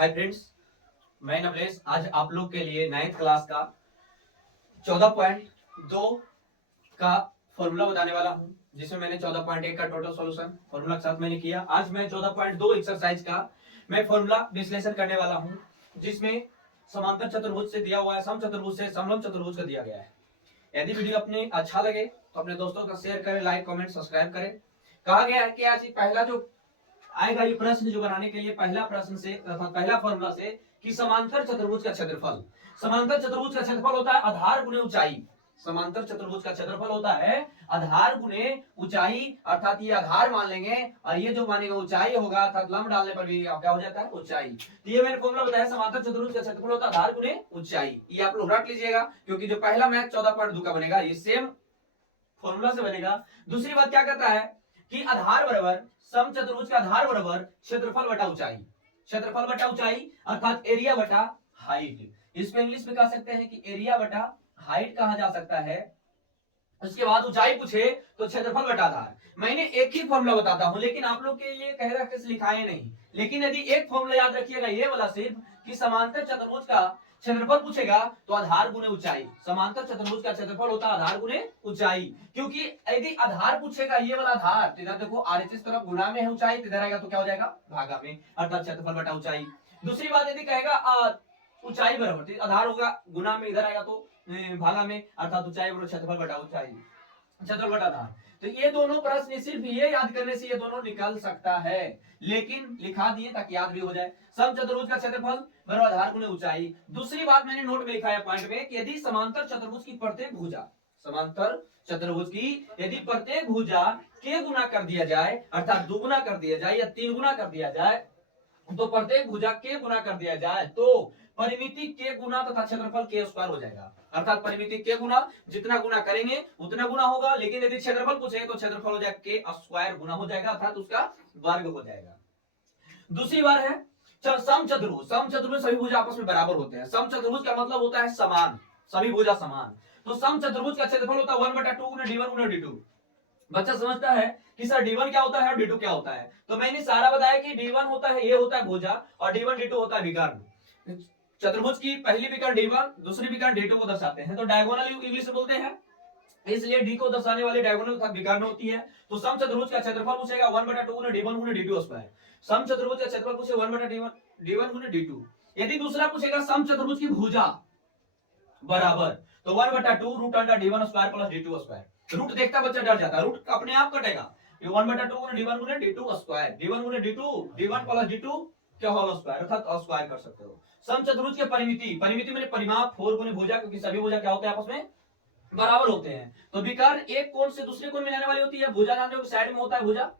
Hi friends, मैं नवलेश आज आप लोग के लिए 9th क्लास का 14.2 का फॉर्मूला बताने वाला हूं, जिसमें मैंने 14.1 का टोटल सॉल्यूशन फॉर्मूला के साथ मैंने किया। आज मैं 14.2 एक्सरसाइज का मैं फॉर्मूला विश्लेषण करने वाला हूं, जिसमें समांतर चतुर्भुज से दिया हुआ है, समचतुर्भुज से समलंब चतुर्भुज का दिया गया है। यदि वीडियो अपने अच्छा लगे तो अपने दोस्तों का शेयर करें, लाइक कमेंट सब्सक्राइब करें। कहा गया है कि आज पहला जो आएगा ये प्रश्न जो बनाने के लिए पहला प्रश्न से अर्थात पहला फॉर्मूला से कि समांतर चतुर्भुज का क्षेत्रफल। समांतर चतुर्भुज का क्षेत्रफल होता है आधार गुणे ऊंचाई। समांतर चतुर्भुज का क्षेत्रफल होता है आधार गुणे ऊंचाई, अर्थात ये आधार मान लेंगे और ये जो मानेगा ऊंचाई होगा, अर्थात लंब डालने पर भी क्या हो जाता है ऊंचाई। तो ये मैंने फॉर्मूला बताया, समांतर चतुर्भुज का क्षेत्रफल होता है आधार गुणे ऊंचाई। ये आप लोग रट लीजिएगा, क्योंकि जो पहला मैथ 14.2 का बनेगा ये सेम फॉर्मूला से बनेगा। दूसरी बात क्या कहता है कि आधार बराबर समचतुर्भुज का आधार बराबर क्षेत्रफल बटा ऊंचाई। क्षेत्रफल बटा ऊंचाई अर्थात एरिया बटा हाइट। इसको इंग्लिश में कह सकते हैं कि एरिया बटा हाइट कहा जा सकता है। उसके बाद ऊंचाई पूछे तो क्षेत्रफल बटा आधार। मैंने एक ही फॉर्मूला बताता हूं, लेकिन आप लोग के लिए कह रहा लिखाए नहीं। लेकिन यदि एक फॉर्मूला याद रखिएगा, ये वाला सिर्फ कि समांतर चतुर्भुज का क्षेत्रफल पूछेगा तो आधार गुणे ऊंचाई। समांतर चतुर्भुज का क्षेत्रफल होता है आधार गुणे ऊंचाई, क्योंकि यदि आधार पूछेगा ये वाला आधार, तो इधर देखो आरएचएस तरफ गुना में है ऊंचाई, इधर आएगा तो क्या हो जाएगा भागा में, अर्थात क्षेत्रफल बटा ऊंचाई। दूसरी बात यदि कहेगा ऊंचाई बराबर, तो आधार होगा गुना में, इधर आएगा तो भागा में, अर्थात ऊंचाई बराबर क्षेत्रफल बटा ऊंचाई, क्षेत्रफल बटा आधार। तो ये दोनों प्रश्न सिर्फ ये याद करने से ये दोनों निकल सकता है, लेकिन लिखा दिए ताकि याद भी हो जाए। समचतुर्भुज का क्षेत्रफल बराबर आधार गुणे ऊंचाई। दूसरी बात मैंने नोट में लिखा है पॉइंट में कि यदि समांतर चतुर्भुज की प्रत्येक भुजा, समांतर चतुर्भुज की यदि प्रत्येक भुजा के गुना कर दिया जाए, अर्थात दुगुना कर दिया जाए या तीन गुना कर दिया जाए, तो प्रत्येक भुजा के गुना कर दिया जाए तो परिमिति के गुना तथा क्षेत्रफल के स्क्वायर हो जाएगा। अर्थात परिमिति के गुना, जितना गुना करेंगे उतना गुना होगा, लेकिन यदि क्षेत्रफल पूछे तो क्षेत्रफल हो जाएगा के स्क्वायर गुना हो जाएगा, अर्थात उसका वर्ग हो जाएगा। दूसरी बार है समचतुर्भुज। समचतुर्भुज सभी भुजा आपस में बराबर होते हैं। समचतुर्भुज का मतलब होता है समान, सभी भुजा समान। तो समचतुर्भुज का क्षेत्रफल होता है 1/2 गुना d1 गुना d2। बच्चा समझता है कि सर d1 क्या होता है और d2 क्या होता है, तो मैंने सारा बताया कि d1 होता है, ये होता है भुजा, और d1 d2 होता है विकर्ण। चतुर्भुज की पहली विकर्ण d1, दूसरी विकर्ण d2 को दर्शाते हैं, तो डायगोनल इंग्लिश में बोलते हैं, इसलिए d को दर्शाने वाली डायगोनल अर्थात विकर्ण होती है। तो समचतुर्भुज का क्षेत्रफल पूछेगा 1/2 गुना d1 गुना d2 स्क्वायर। समचतुर्भुज का क्षेत्रफल पूछे 1/d1 गुना d2। यदि दूसरा पूछेगा समचतुर्भुज की भुजा बराबर, तो 1/2 root under d1 square plus d2 square. Root देखता बच्चा डर जाता है, रूट अपने आप कटेगा। 1/2 गुना d1 गुना d2 स्क्वायर, d1 गुना d2, d1 प्लस d2 क्या होल स्क्वायर, अर्थात स्क्वायर कर सकते हो। समचतुर्भुज के परिमिति, परिमिति में परिमाप 4 गुना भुजा, क्योंकि सभी भुजा क्या होते हैं आपस में बराबर होते हैं। तो विकर्ण एक कोण से दूसरे कोण में जाने वाली होती है। भुजा जानते हो साइड में होता है भुजा,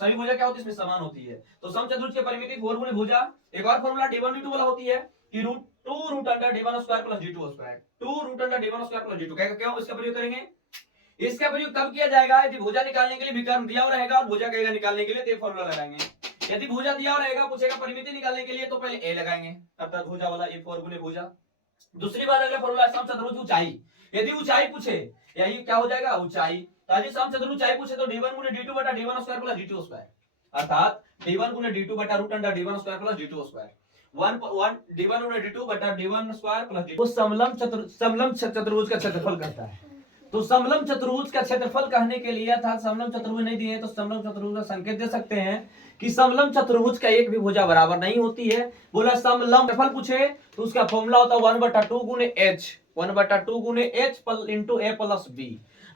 सभी भुजा क्या होती है इसमें समान होती है। तो समचतुर्भुज की परिमिति 4 गुना भुजा। एक और फॉर्मूला d1 d2 वाला होती है कि √2 root under d1 square plus d2 square. 2 root under d1 square plus d2 क्या इसका प्रयोग करेंगे। इसका प्रयोग कब किया जाएगा, यदि भुजा निकालने के लिए विकर्ण दिया हुआ रहेगा और भुजा कहेगा निकालने के लिए, तो फॉर्मूला लगाएंगे। यदि भुजा दिया हुआ रहेगा पूछेगा परिमिति निकालने के लिए, तो पहले a लगाएंगे, अर्थात भुजा वाला ये 4 गुना भुजा। दूसरी बात अगला फॉर्मूला समचतुर्भुज ऊंचाई। यदि ऊंचाई पूछे, यही क्या हो जाएगा ऊंचाई, तो यदि समचतुर्भुज ऊंचाई पूछे तो d1 गुना d2 बटा d1 square plus d2 square, अर्थात d1 गुना d2 बटा root under d1 square plus d2 square. 1 d1 गुना d2 बटा d1 स्क्वायर प्लस d2 समलंब चतुर्भुज का क्षेत्रफल करता है। तो समलंब चतुर्भुज का क्षेत्रफल कहने के लिए, अर्थात समलंब चतुर्भुज नहीं दिए तो समलंब चतुर्भुज का संकेत दे सकते हैं कि समलंब चतुर्भुज का एक भी भुजा बराबर नहीं होती है। बोला समलंब क्षेत्रफल पूछे तो उसका फॉर्मूला होता है 1/2 गुने h, 1/2 गुने h into a plus b,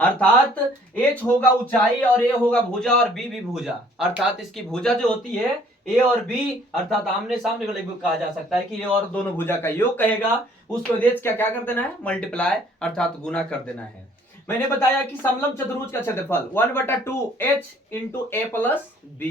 अर्थात h होगा ऊंचाई और a होगा भुजा और b भी भुजा, अर्थात इसकी भुजा जो होती है a और b, अर्थात आमने सामने वाले को कहा जा सकता है कि ये और दोनों भुजा का योग कहेगा, उसको h क्या कर देना है मल्टीप्लाई, अर्थात गुना कर देना है। मैंने बताया कि समलंब चतुर्भुज का क्षेत्रफल 1/2 h into a plus b।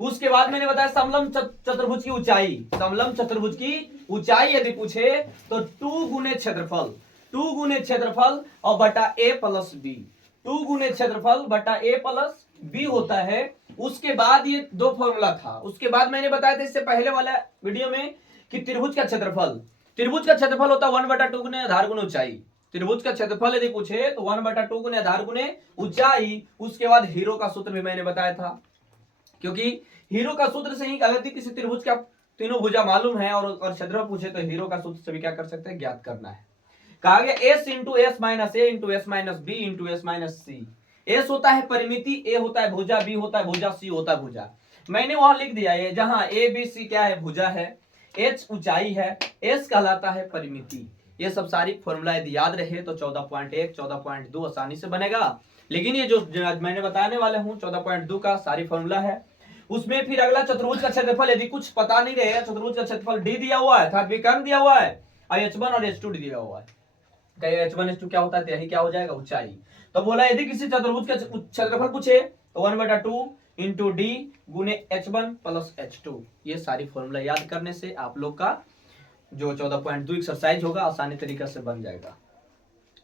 उसके बाद मैंने बताया समलंब चतुर्भुज की ऊंचाई। समलंब चतुर्भुज की ऊंचाई यदि पूछे तो 2 गुने क्षेत्रफल, 2 गुने क्षेत्रफल और बटा a प्लस b, 2 गुने क्षेत्रफल बटा a प्लस b होता है। उसके बाद ये दो फॉर्मूला था। उसके बाद मैंने बताया था इससे पहले वाला वीडियो में कि त्रिभुज का क्षेत्रफल, त्रिभुज का क्षेत्रफल होता है 1/2 गुने आधार गुने ऊंचाई। त्रिभुज का क्षेत्रफल यदि पूछे तो 1/2 गुने आधार गुने ऊंचाई। उसके बाद हीरो का सूत्र भी मैंने बताया था, क्योंकि हीरो का सूत्र से ही अगर किसी त्रिभुज का तीनों भुजा मालूम है और क्षेत्रफल पूछे तो हीरो का सूत्र सभी क्या कर सकते हैं, ज्ञात करना है। कहा गया S into S minus A into S minus B into S minus C. S होता है परिमिति, ए होता है भुजा, बी होता है भुजा, सी होता है भुजा। मैंने वहां लिख दिया है जहां ए बी सी क्या है, भुजा है, एच ऊंचाई है, एस कहलाता है परिमिति। ये सब सारी फॉर्मूला यदि याद रहे तो 14.1 14.2 आसानी से बनेगा। लेकिन ये जो मैंने बताने वाले हूँ 14.2 का सारी फॉर्मूला है। उसमें फिर अगला चतुर्भुज का क्षेत्रफल यदि कुछ पता नहीं रहेगा, चतुर्भुज का क्षेत्रफल डी दिया हुआ है, अर्थात विकर्ण दिया हुआ है, और H1 और H2 दिया हुआ है। H1 H2 क्या होता है, यही क्या हो जाएगा, ऊंचाई। तो बोला यदि किसी चतुर्भुज का क्षेत्रफल पूछे तो 1/2 इंटू डी गुने H1 प्लस H2। ये सारी फॉर्मूला याद करने से आप लोग का जो 14.2 एक्सरसाइज होगा आसानी तरीके से बन जाएगा।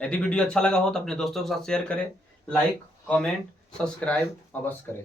यदि वीडियो अच्छा लगा हो तो अपने दोस्तों के साथ शेयर करें, लाइक कमेंट सब्सक्राइब अवश्य करें।